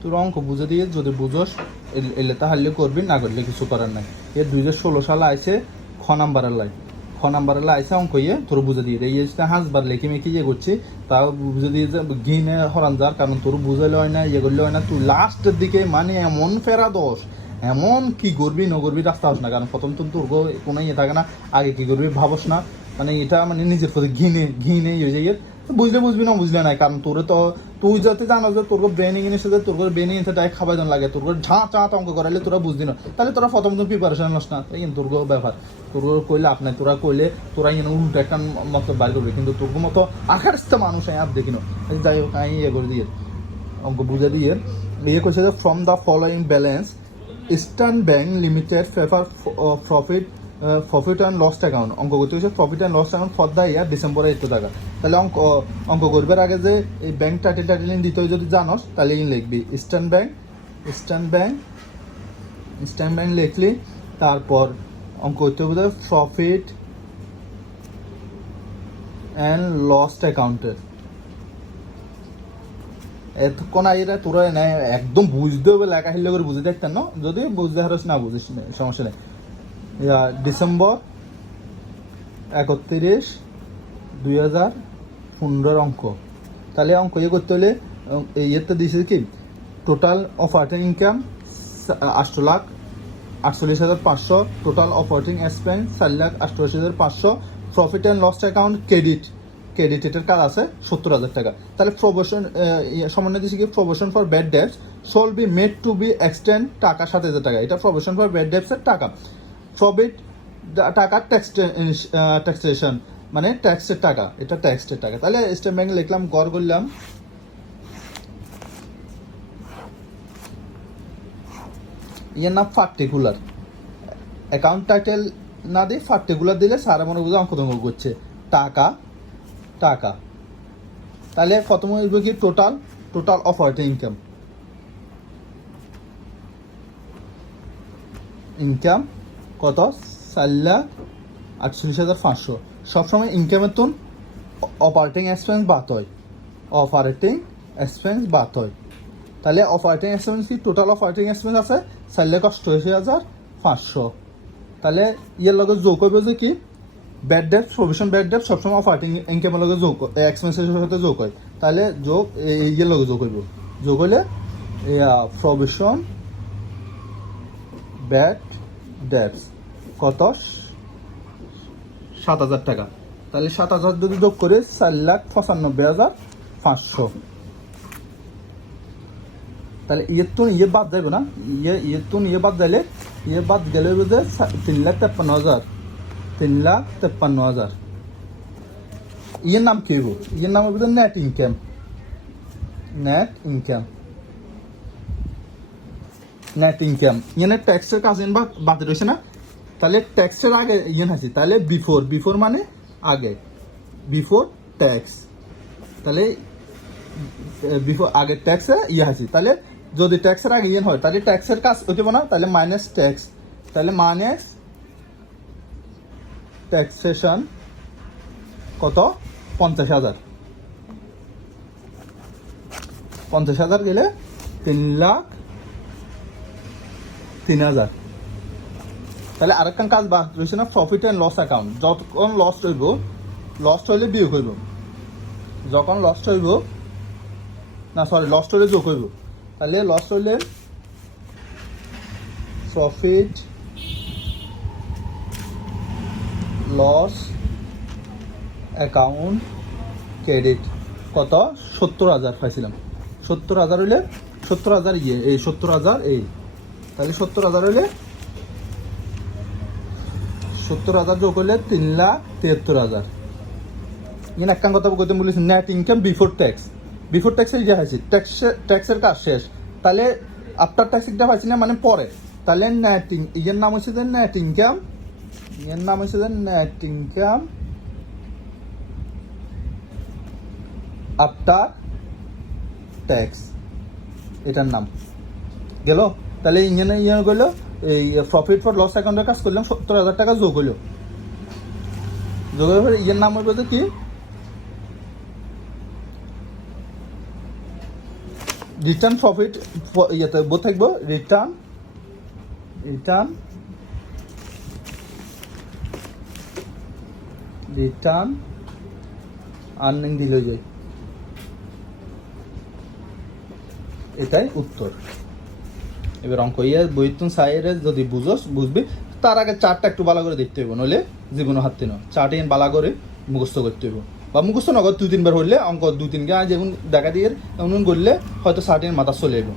তোর অঙ্ক বুঝে দিয়ে যদি বুঝোস এলে তাহলে করবি, না করলে কিছু করার নাই। 2016 সালে আইসে খ নাম্বারের আইসে অঙ্ক তোর বুঝে দিয়ে দেয়। হাঁসবার লেখি মেখি করছি, তাও বুঝে দিয়ে ঘিনে হরান যার, কারণ তোর বুঝাইলে হয় না, করলে হয় না। তুই লাস্টের দিকে মানে এমন ফেরা দোষ, এমন কি করবি ন করবি রাস্তা হস না, কারণ প্রথম তো তোর কোনো থাকে না, আগে কি করবি ভাবস না, মানে এটা মানে নিজের প্রতি ঘিনে হয়ে যায়। বুঝলে বুঝবি না বুঝলে নাই, কারণ তোরে তো তুই যাতে জানো যে তোর ব্রেনিং এসে যে তোর ব্রেনিং এসে ডাইরেক্ট খাবার জন লাগে, তোর ঝাঁ অঙ্ক করাইলে তোরা বুঝবি না, তাহলে তোরা প্রথম প্রিপারেশন নস না। তাই তোর ব্যাপার, তোর কইলে আপনার তোরা কইলে তোরা উল্টো একটা মতো বাইর করবে, কিন্তু তোর মতো আখারস্ত মানুষ আর দেখি না। যাই হোক আমি করে দিয়ে অঙ্ক বুঝে দিয়ে করছে যে from the following balance eastern bank limited favour profit and loss account. অঙ্ক করতে হচ্ছে profit and loss account for the year ডিসেম্বরে এত টাকা। তাহলে অঙ্ক করবার আগে যে এই ব্যাংক টাইটেল দিতে হয় যদি জানোস, তাহলে লিখবি ইস্টার্ন ব্যাংক লিখলি, তারপর অঙ্ক করতে হবে প্রফিট অ্যান্ড লস অ্যাকাউন্টের। এতক্ষণ আইরা তোরা একদম বুঝতে হবে, লেখা হিলে করে বুঝে দেখতেন না, যদি বুঝতে হারস না বুঝিস সমস্যা নেই। ডিসেম্বর 31, 2015 অঙ্ক। তাহলে অঙ্ক করতে হলে ইয়েতে দিয়েছে কি total operating income 8,48,500, total operating expense 4,88,500, profit and loss account ক্রেডিটের কাজ আছে 70,000 টাকা। তাহলে প্রভিশন সামান্য দিয়েছে কি provision for bad debts shall be made to be extend টাকা 7,000 টাকা। এটা প্রভিশন ফর ব্যাড ডেটসের টাকা। প্রফিট টাকা ট্যাক্সেশন মানে ট্যাক্সের টাকা, এটা ট্যাক্সের টাকা। তাহলে স্টেট ব্যাংক লিখলাম, গড় করলাম। ইয়ের নাম পার্টিকুলার, অ্যাকাউন্ট টাইটেল না দিয়ে পার্টিকুলার দিলে সারা মনে বুঝে অঙ্ক তঙ্ক করছে টাকা। তাহলে প্রথমে হইব কি টোটাল অপারেটিং ইনকাম কত 4,48,500। সবসময় ইনকামের তুন অপারেটিং এক্সপেন্স বাদ হয়, তাহলে অপারেটিং এক্সপেন্স কি টোটাল অপারেটিং এক্সপেন্স আছে 4,88,500। তাহলে ইয়ের লগে যোগ করবে যে কি bad date, provision bad date সবসময় অপারেটিং ইনকামের লগে যোগ, এক্সপেন্সের সাথে যোগ হয়। তাহলে ইয়ের লগে যোগ করব, যোগ হলে প্রভিশন ব্যাড ডেটস কত 7,000 টাকা। তাহলে 7,000 যদি যোগ করে 4,95,500। তাহলে ইয়ে বাদ যাবে না, ইয়ে বাদ যাইলে বাদ গেলে বুঝে 3,53,000। ইয়ের নাম কি হইব? ইয়ের নাম হবে নেট ইনকাম। ইয়ে ট্যাক্সের কাজ বাদ রয়েছে না, তাহলে ট্যাক্সের আগে ইয়ে আছে, তাহলে বিফোর মানে আগে, বিফোর ট্যাক্স। তাহলে আগে ট্যাক্সে ইয়ে আছে, তাহলে যদি ট্যাক্সের আগে ইয়ে হয় তাহলে ট্যাক্সের কাজ হইতে না, তাহলে মাইনাস ট্যাক্স, তাহলে মাইনাস ট্যাক্সেশন কত 50,000 গেলে 3,03,000। তাহলে আরেকখান কাজ বাদ রয়েছে না প্রফিট অ্যান্ড লস অ্যাকাউন্ট। যতক্ষণ লস হইলে বিয়োগ হইব, যখন লস হইলে যোগ হইব। তাহলে লস হইলে প্রফিট লস অ্যাকাউন্ট ক্রেডিট কত 70,000 পাইছিলাম। 70,000 হইলে 70,000 এই 70,000 এই, তাহলে 70,000 হইলে 70,000 যোগ হইলে 3,73,000। ইয়ে একটা কথা বলতে বলেছি নেট ইনকাম বিফোর ট্যাক্সের ইয়ে আছে, ট্যাক্সের কাজ শেষ। তাহলে আফটার ট্যাক্সটা পাইছি না মানে পরে, তাহলে ইয়ের নাম হচ্ছে যে নেট ইনকাম আফটার ট্যাক্স, এটার নাম গেল। তাহলে ইয়ে গেলো এই প্রফিট ফর লস অ্যাকাউন্টের কাজ করলাম, 70,000 টাকা যোগ হইলো, যোগের পরে ইয়ের নাম হবে কি রিটার্ন প্রফিট ইয়েতে বোধ থাকবো রিটার্ন আর্নিং দিল যায়, এটাই উত্তর। এবার অঙ্ক ইয়ে বইতুন সাইরে যদি বুঝবি তার আগে চারটা একটু ভালো করে দেখতে হইব, নইলে জীবনে হাতে না চারটে ভালো করে মুখস্থ করতে হইব, বা মুখস্থ নগর 2-3 বার হইলে অঙ্ক 2-3 যেমন দেখা দিয়ে এমন করলে হয়তো চারটে মাথা চলে যাবো।